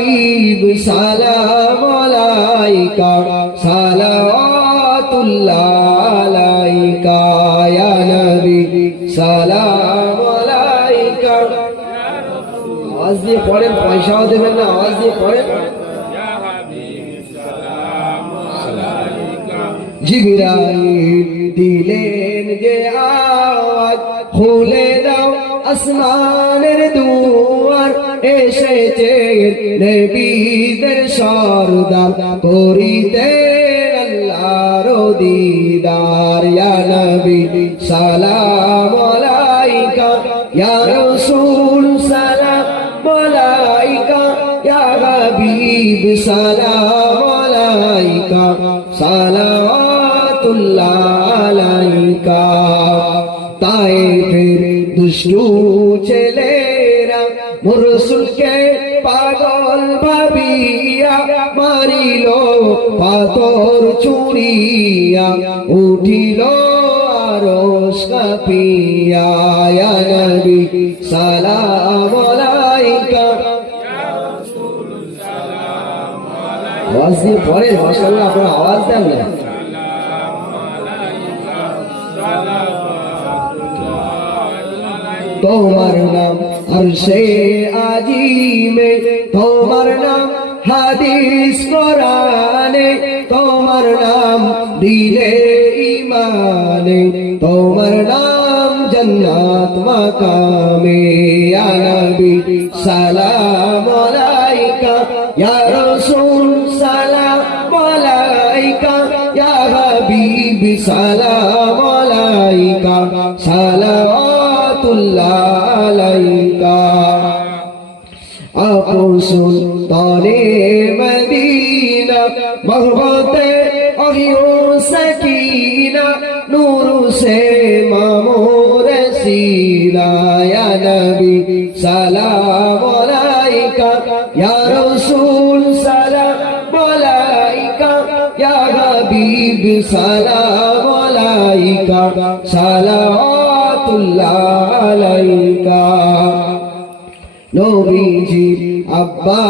হাবিব সালাম আলাইকা সালাওয়াতুল্লাহ আলাইকা ইয়া নবী সালাম আলাইকা। আওয়াজ দিয়ে পড়েন, পয়সাও দেবেন না, আওয়াজ দিয়ে পড়েন। জিবরাইল দিলেন যে আওয়াজ, খুলে দাও আসমানের দুয়ার, এসেছে নবীদের সরদার, করিতে আল্লাহর দিদার। ইয়া নবী সালাম আলাইকা ইয়া রাসূল সালাম আলাইকা ইয়া হাবিব সালাম আলাইকা সালাওয়াতুল্লাহ আলাইকা। তায়েফের দুষ্টু ছেলেরা রাসূলকে পাগল ভাবিয়া মারিল পাথর ছুঁড়িয়া, উঠিল আরশ কাঁপিয়া। ইয়া নবী সালাম আলাইকা। আওয়াজ দিয়ে পড়েন, মাশাআল্লাহ আপনারা আওয়াজ দেন না। তোমার নাম আরশে আজিমে, তোমার নাম হাদিস কোরআনে, তোমার নাম দিলে ইমানে, তোমার নাম জান্নাত মাকামে। ইয়া নবী সালাম আলাইকা ইয়া রাসূল সালাম আলাইকা ইয়া হাবিব সালাম আলাইকা সালাওয়াতুল্লাহ আলাইকা। আপন সুলতানে মদিনা মহব্বতে অহিও সকিনা, নূর সে মামুর সিনা। ইয়া নবী সালাম আলাইকা ইয়া রাসূল সালাম আলাইকা ইয়া হাবিব সালাম আলাইকা সালাওয়াতুল্লাহ আলাইকা। নবীজির আব্বা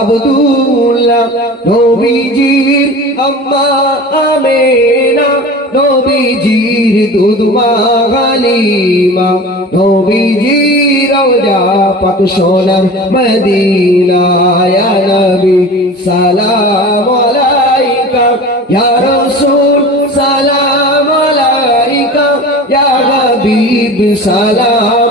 আব্দুল্লাহ, নবীজির আম্মা আমেনা, নবীজির দুধমা হালিমা, নবীজির রওজা পাক সোনার মদিনা। ইয়া নবী সালাম আলাইকা ইয়া রাসূল সালাম আলাইকা ইয়া হাবিব সালাম